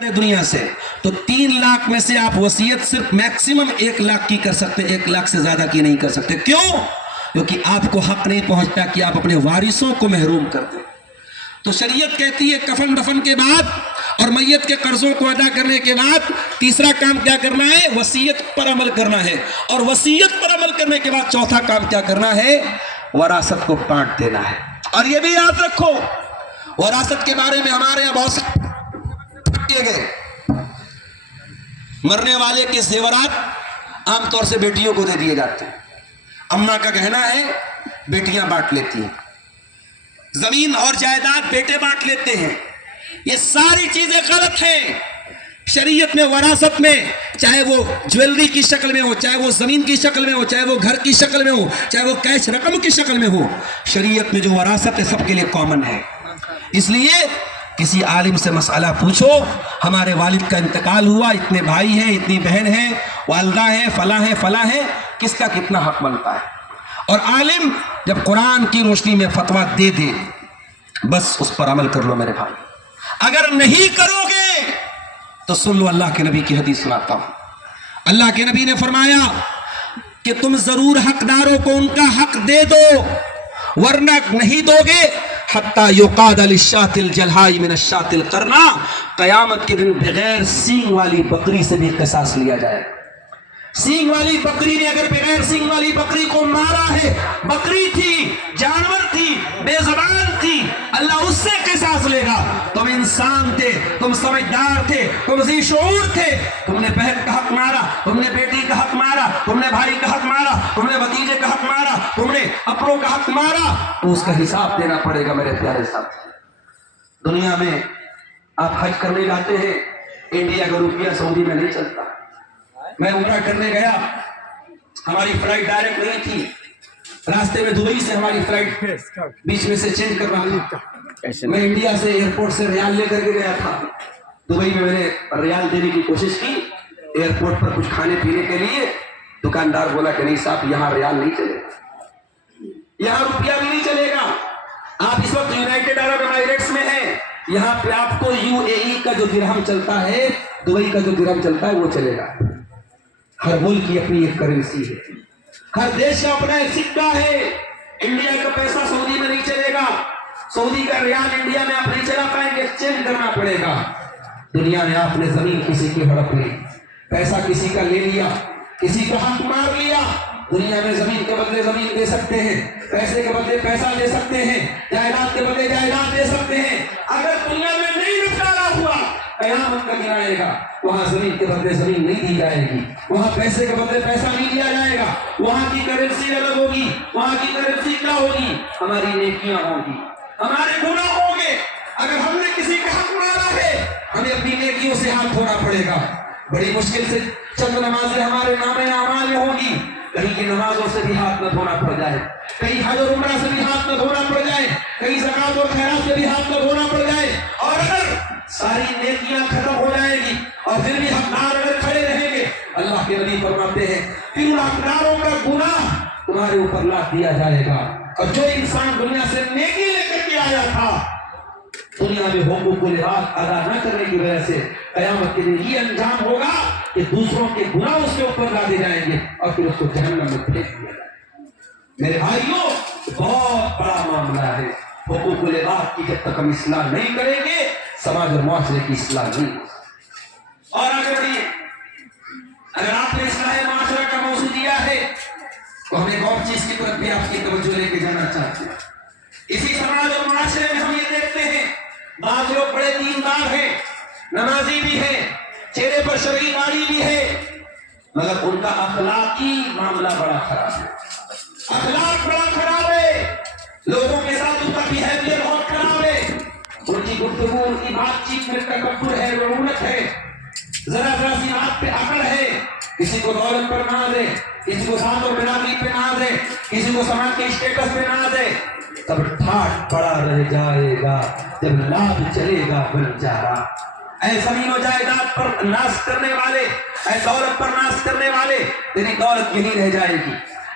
دنیا سے تو 3 لاکھ میں سے آپ وصیت صرف میکسیمم 1 لاکھ کی کر سکتے، 1 لاکھ سے زیادہ کی نہیں کر سکتے۔ کیوں؟ کیونکہ آپ کو حق نہیں پہنچتا کہ آپ اپنے وارثوں کو محروم کر دیں۔ تو شریعت کہتی ہے کفن دفن کے بعد اور میت کے قرضوں کو ادا کرنے کے بعد تیسرا کام کیا کرنا ہے؟ وصیت پر عمل کرنا ہے، اور وصیت پر عمل کرنے کے بعد چوتھا کام کیا کرنا ہے؟ وراثت کو بانٹ دینا ہے۔ اور یہ بھی یاد رکھو، وراثت کے بارے میں ہمارے یہاں بہت سے گئے، مرنے والے کے زیورات عام طور سے بیٹیوں کو دے دیے جاتے ہیں، اماں کا کہنا ہے بیٹیاں بانٹ لیتی ہیں، زمین اور جائیداد بیٹے بانٹ لیتے ہیں۔ یہ ساری چیزیں غلط ہیں۔ شریعت میں وراثت میں چاہے وہ جویلری کی شکل میں ہو، چاہے وہ زمین کی شکل میں ہو، چاہے وہ گھر کی شکل میں ہو، چاہے وہ کیش رقم کی شکل میں ہو، شریعت میں جو وراثت ہے سب کے لیے کامن ہے۔ اس لیے کسی عالم سے مسئلہ پوچھو، ہمارے والد کا انتقال ہوا، اتنے بھائی ہیں، اتنی بہن ہیں، والدہ ہیں، فلاں ہیں، کس کا کتنا حق بنتا ہے۔ اور عالم جب قرآن کی روشنی میں فتویٰ دے دے بس اس پر عمل کر لو میرے بھائی۔ اگر نہیں کرو گے تو سن لو، اللہ کے نبی کی حدیث سناتا ہوں۔ اللہ کے نبی نے فرمایا کہ تم ضرور حقداروں کو ان کا حق دے دو، ورنہ نہیں دو گے حتیٰ یقاد للشاة الجلحاء من الشاة القرناء، قیامت کے دن بغیر سینگ والی بکری سے بھی قصاص لیا جائے۔ سینگ والی بکری نے اگر بغیر سینگ والی بکری کو مارا ہے، بکری تھی، جانور تھی، بے زبان تھی، اللہ اس سے قصاص لے گا۔ تم انسان تھے، تم سمجھدار تھے، تم ذی شعور تھے، تم نے بہن کا حق مارا، تم نے بیٹی کا حق مارا، تم نے بھائی کا حق مارا، تم نے بھتیجے کا حق مارا، تم نے اپنوں کا حق مارا، تو اس کا حساب دینا پڑے گا میرے پیارے ساتھی۔ دنیا میں آپ حج کرنے جاتے ہیں، انڈیا کا روپیہ سعودی میں نہیں چلتا۔ میں عمرہ کرنے گیا، ہماری فلائٹ ڈائریکٹ نہیں تھی، راستے میں دبئی سے ہماری فلائٹ بیچ میں سے چینج کر رہا تھا۔ میں انڈیا سے ایئرپورٹ سے ریال لے کر کے گیا تھا، دبئی میں نے ریال دینے کی کوشش کی، ایئرپورٹ پر کچھ کھانے پینے کے لیے دکاندار بولا کہ نہیں صاحب یہاں ریال نہیں چلے گا، یہاں روپیہ بھی نہیں چلے گا، آپ اس وقت یونائٹڈ عرب اماراتس میں ہیں، یہاں پہ آپ کو UAE کا جو درہم چلتا ہے، دبئی کا جو درہم چلتا ہے وہ چلے گا۔ ہر ملک کی اپنی ایک کرنسی ہے، ہر دیش کا اپنا ایک سکہ ہے۔ انڈیا کا پیسہ سعودی میں نہیں چلے گا، سعودی کا ریال انڈیا میں آپ نہیں چلا پائیں گے، ایکسچینج کرنا پڑے گا۔ دنیا میں آپ نے زمین کسی کی ہڑپ لی، پیسہ کسی کا لے لیا، کسی کا حق مار لیا۔ دنیا میں زمین کے بدلے زمین دے سکتے ہیں، پیسے کے بدلے پیسہ دے سکتے ہیں، جائیداد کے بدلے جائیداد دے سکتے ہیں۔ اگر دنیا میں نہیں نپٹارا ہوا، قیامت کا دن آئے گا، وہاں زمین کے بدلے زمین نہیں دی جائے گی، وہاں پیسے کے بدلے پیسہ نہیں دیا جائے گا، وہاں کی کرنسی الگ ہوگی، وہاں کی کرنسی کیا ہوگی؟ ہماری نیکیاں ہوں گی، ہمارے گناہ ہوں گے۔ اگر ہم نے کسی کا حق مارا ہے، ہمیں اپنی نیکیوں سے ہاتھ دھونا پڑے گا۔ بڑی مشکل سے چند نمازیں ہمارے نامے اعمال میں ہوں گی، کہیں کی نمازوں سے بھی ہاتھ نہ دھونا پڑ جائے، کہیں حج اور عمرہ سے بھی ہاتھ نہ دھونا پڑ جائے، کہیں زکوٰۃ اور خیرات سے بھی ہاتھ نہ دھونا پڑ جائے۔ اور اگر ساری نیکیاں ختم ہو جائے گی اور پھر بھی حقدار اگر کھڑے رہیں گے، اللہ کے نبی فرماتے ہیں پھر ان حقداروں کا گناہ تمہارے اوپر لاد دیا جائے گا۔ اور جو انسان دنیا سے نیکی لے کر کے آیا تھا، دنیا میں حقوق العباد ادا نہ کرنے کی وجہ سے قیامت کے دن یہ انجام ہوگا کہ دوسروں کے گناہ اس کے اوپر لادے جائیں گے اور پھر اس کو جہنم میں پھینک دیا جائے گا۔ میرے بھائیوں، بہت بڑا معاملہ ہے۔ حقوق العباد کی جب تک ہم اصلاح نہیں کریں گے، سماج اور معاشرے کی اصلاح نہیں ہوگی۔ اور اگر آپ نے اصلاح معاشرہ کا موضوع دیا ہے تو ہم ایک اور چیز کی طرف بھی آپ کی توجہ لے کے جانا چاہتے ہیں۔ اسی سماج اور معاشرے میں ہم یہ دیکھتے ہیں بعض لوگ بڑے دیندار ہیں، نمازی بھی ہیں، چہرے پر شرعی داڑھی بھی ہے، مگر ان کا اخلاقی معاملہ بڑا خراب ہے، اخلاق بڑا خراب ہے، لوگوں کے ساتھ ان کا بیہیویئر بہت خراب ہے، ان کی گفتگو، ان کی بات چیت میں تکبر ہے، رعونت ہے، ذرا سی بات پہ اکڑ ہے، کسی کو دولت پر ناز ہے، کسی کو ذات اور برادری پہ ناز ہے، کسی کو سماج کے اسٹیٹس پہ ناز ہے۔ تب ٹھاٹ پڑا رہ جائے گا جب لاب چلے گا بنجارا۔ اے زمین و جائیداد پر ناز کرنے والے، اے دولت پر ناز کرنے والے، تیری دولت یہی رہ جائے گی،